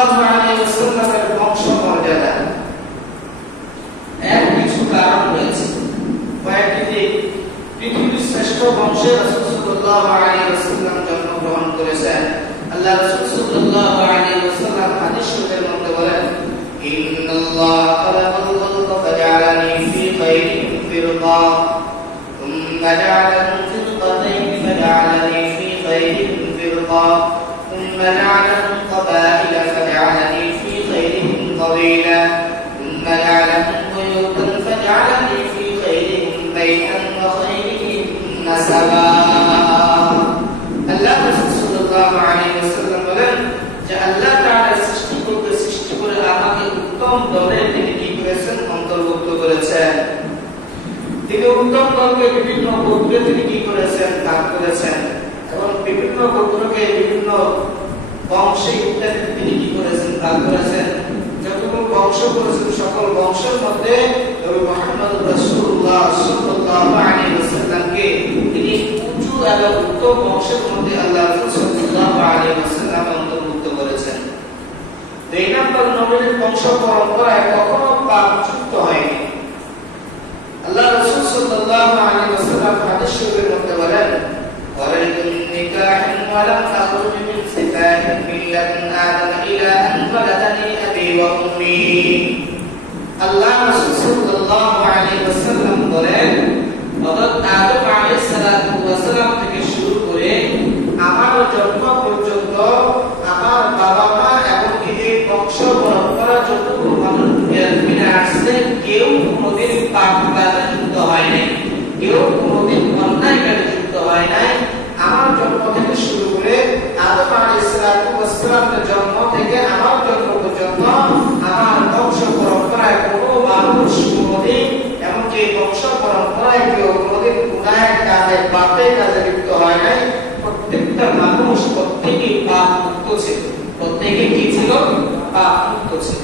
সাল্লাল্লাহু আলাইহি ওয়াসাল্লামের বংশ মর্যাদা এর কিছু কারণ রয়েছে। কয়েকটি দিক। পৃথিবীর শ্রেষ্ঠ বংশে রাসূল সাল্লাল্লাহু আলাইহি ওয়াসাল্লাম জন্মগ্রহণ করেছেন। আল্লাহ রাসূল সাল্লাল্লাহু আলাইহি ওয়াসাল্লাম হাদিস শরীফের মধ্যে বলেন, ইন্নাল্লাহ খালাকাল খালকা ফাজআলানি ফি খায়রিন ফিরকা থুম্মা জাআলানি ফিরকাতাইন ফাজআলানি ফি খায়রিন ফিরকা থুম্মা জাআলানি قبائل فجعلني في خيرهم قبيلا ثم جعلهم بيوتا فجعلني في خيرهم بيتا وخيرهم نسبا আল্লাহ রাসূল সাল্লাল্লাহু আলাইহি ওয়াসাল্লাম বলেন যে আল্লাহ তাআলা সৃষ্টি করে আমাকে উত্তম দলে তিনি কি করেছেন, অন্তর্ভুক্ত করেছেন। তিনি উত্তম দলকে বিভিন্ন গোত্রে তিনি কি করেছেন, ভাগ করেছেন এবং বিভিন্ন গোত্রকে বিভিন্ন বংশে ইত্যাদি তিনি কি করেছেন, ভাগ করেছেন। যতগুলো বংশ করেছেন সকল বংশের মধ্যে নবী মুহাম্মদ রাসূলুল্লাহ সাল্লাল্লাহু আলাইহি ওয়াসাল্লামকে তিনি উঁচু এবং উত্তম বংশের মধ্যে আল্লাহ রাসূল সাল্লাল্লাহু আলাইহি ওয়াসাল্লাম অন্তর্ভুক্ত করেছেন। দুই নম্বর, নবীর বংশ পরম্পরায় কখনো পাপযুক্ত হয়নি। আল্লাহ রাসূল সাল্লাল্লাহু আলাইহি ওয়াসাল্লাম হাদিস শরীফের মধ্যে বলেন, ওয়ালাইকুম নিকাহু ওয়া লাম তাখরুজ মিন সিফাহি মিল্লাতিন আদম ইলা আন ওয়ালাদানি আবি ওয়া উম্মি। আল্লাহ রাসূল সাল্লাল্লাহু আলাইহি ওয়াসাল্লাম বলেন, হযরত আদম আলাইহিস সালাতু ওয়া সালাম থেকে শুরু করে আমার জন্ম পর্যন্ত আমার বাবা মা এবং এই বংশ পরম্পরা যতটুকু মানুষ ফিরে আসছে কেউ কোনোদিন পাপ কাজে যুক্ত হয় নাই, কেউ কোনোদিন অন্যায় কাজে যুক্ত হয় নাই। আমার জন্ম থেকে শুরু করে আদম আলাইহিস সালাতু ওয়াস সালামের জন্ম থেকে আমার জন্ম পর্যন্ত আমার বংশ পরম্পরায় কোনো মানুষ কোনোদিন এমনকি বংশ পরম্পরায় কেউ কোনোদিন গুনাহের কাজে পাপের কাজে লিপ্ত হয় নাই। প্রত্যেকটা মানুষ প্রত্যেকেই পাপ মুক্ত ছিল, প্রত্যেকে কি ছিল, পাপ মুক্ত ছিল।